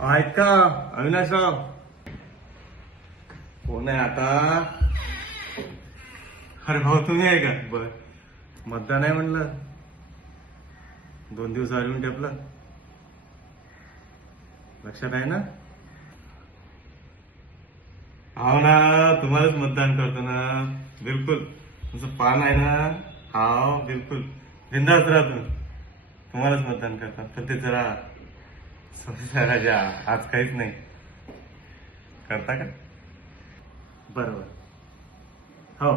आहेत का अविनाशराव कोण आहे आता? अरे भाऊ तुम्ही आहे का? बर. मतदान आहे म्हणलं. दोन दिवस येऊन ठेपलं. लक्षात आहे ना? हाव ना तुम्हालाच मतदान करतो ना. बिलकुल. तुमचं पान आहे ना? हाव बिलकुल. बिंदास राहा तुम्ही. तुम्हालाच मतदान करतात तर ते जरा समजा राजा आज काहीच नाही. करता का? बरोबर. हो.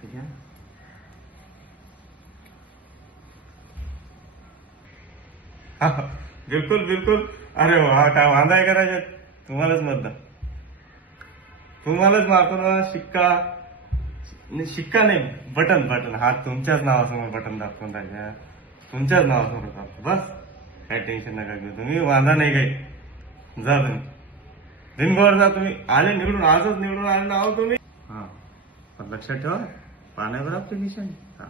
ठीक आहे. हा, बिलकुल बिलकुल. अरे वा काय वांदा आहे का राजा तुम्हालाच मतदान तुम्हालाच मारतो ना शिक्का नाही, शिक्का नाही बटन बटन. हा तुमच्याच नावासमोर बटन दाखवून राजा तुमच्याच नावासमोर दाखवतो बस. काय टेन्शन नका घेऊ. तुम्ही वांदा नाही काही. जा तुम्ही. बिनगोवर जा तुम्ही. आले निवडून आजच निवडून आले ना आहो तुम्ही. हा. पण लक्षात ठेवा पाण्यावर आपली निशाणी. हा.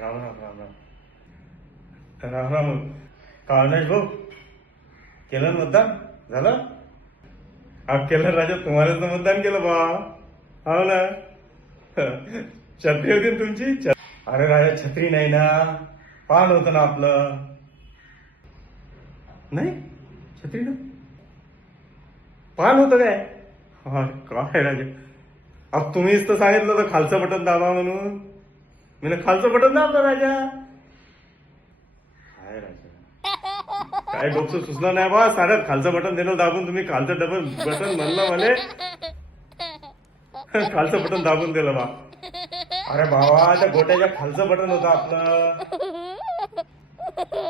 राम राम राम राम राम राम भाऊ केलं मतदान? झालं? हा केलं राजा तुम्हालाच मतदान केलं बा. हो ना? छत्री होती तुमची? अरे राजा छत्री नाही ना. पान होतं ना आपलं. नाही? छत्री ना पान होतं काय? काय राजे? अब तुम्हीच तर सांगितलं तर खालचं बटन दाबा म्हणून. मी खालचं बटन दाबलं राजा. काय राजा. काय डोकं सुचलं नाही बा? साऱ्यात खालचं बटन दिलं दाबून तुम्ही खालचं डबल बटन म्हणलं म्हणे. खालचं बटन दाबून दिलं बा. अरे बाबा त्या गोट्याच्या खालचं बटन होतं आपलं.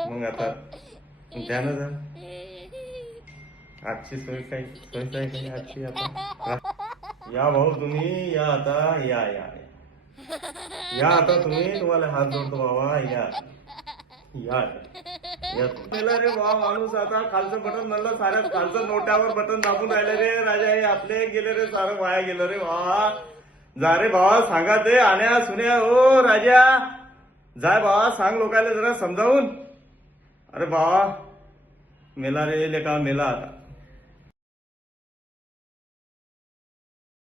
मग आता? द्या ना जरा. आजची सोय काही सोय काय काही आजची आता? हा. या भाऊ तुम्ही या आता या या. या. आता तुम्ही तुम्हाला हात जोडतो बाबा या. या. रे वा माणूस आता खालचं बटन म्हणलं साऱ्या खालचं नोट्यावर बटन दाबून राहिले रे. राजा हे आपले गेले रे सारं वाया गेलं रे वा. जा रे भावा सांगा ते आण्या सुन्या हो राजा. जाय भावा सांग लोकायला जरा समजावून. अरे भावा. मेला रे लेका मेला आता।